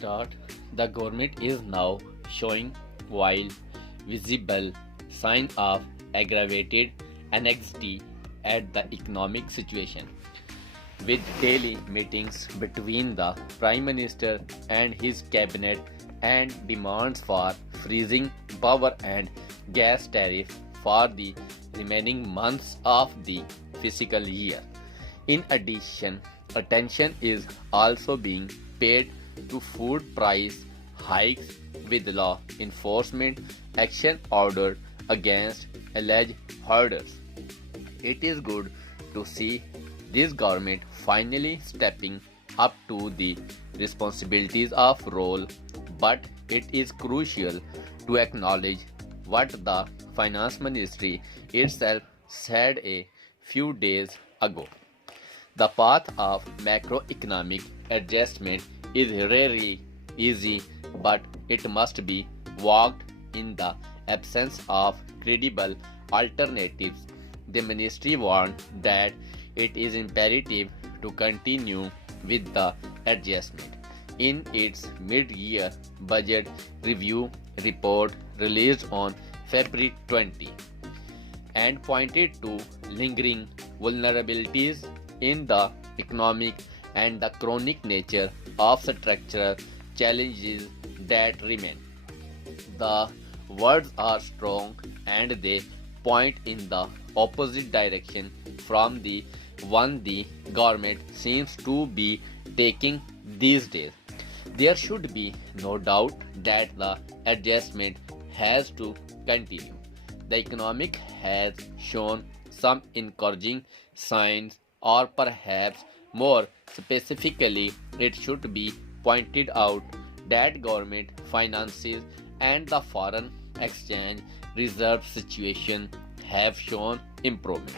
start, the government is now showing while visible sign of aggravated anxiety at the economic situation, with daily meetings between the Prime Minister and his cabinet and demands for freezing power and gas tariff for the remaining months of the fiscal year. In addition, attention is also being paid to food price hikes with law enforcement action ordered against alleged hoarders. It is good to see this government finally stepping up to the responsibilities of role, but it is crucial to acknowledge what the finance ministry itself said a few days ago. The path of macroeconomic adjustment is rarely easy, but it must be walked in the absence of credible alternatives. The ministry warned that it is imperative to continue with the adjustment. In its mid-year budget review report released on February 20, and pointed to lingering vulnerabilities in the economic and the chronic nature of structural challenges that remain. The words are strong and they point in the opposite direction from the one the government seems to be taking these days. There should be no doubt that the adjustment has to continue. The economic has shown some encouraging signs, or perhaps more specifically, it should be pointed out that government finances and the foreign exchange reserve situation have shown improvement.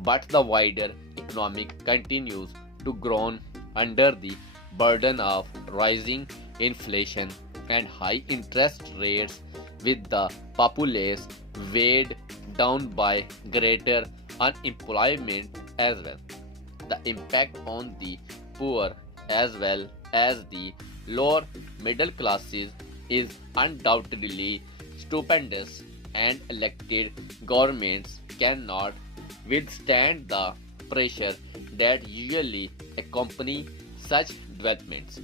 But the wider economic continues to groan under the burden of rising inflation and high interest rates, with the populace weighed down by greater unemployment as well. The impact on the poor as well as the lower middle classes is undoubtedly stupendous, and elected governments cannot withstand the pressure that usually accompany such developments.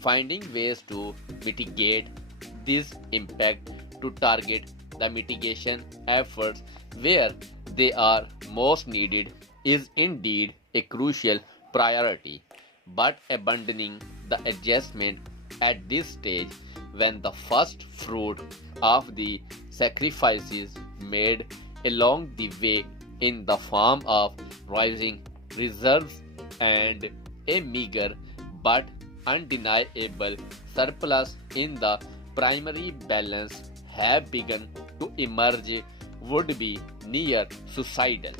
Finding ways to mitigate this impact, to target the mitigation efforts where they are most needed, is indeed a crucial priority. But abandoning the adjustment at this stage, when the first fruit of the sacrifices made along the way in the form of rising reserves and a meager but undeniable surplus in the primary balance have begun to emerge, would be near suicidal.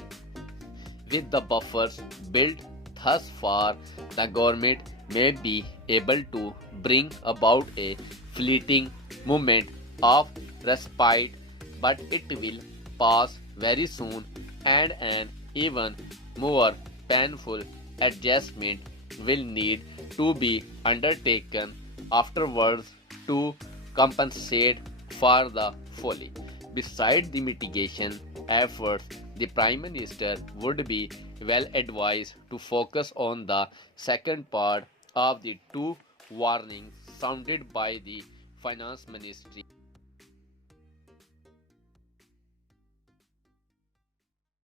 With the buffers built thus far, the government may be able to bring about a fleeting moment of respite, but it will pass very soon, and an even more painful adjustment will need to be undertaken afterwards to compensate for the folly. Besides the mitigation efforts, the Prime Minister would be well advised to focus on the second part of the two warnings sounded by the Finance Ministry.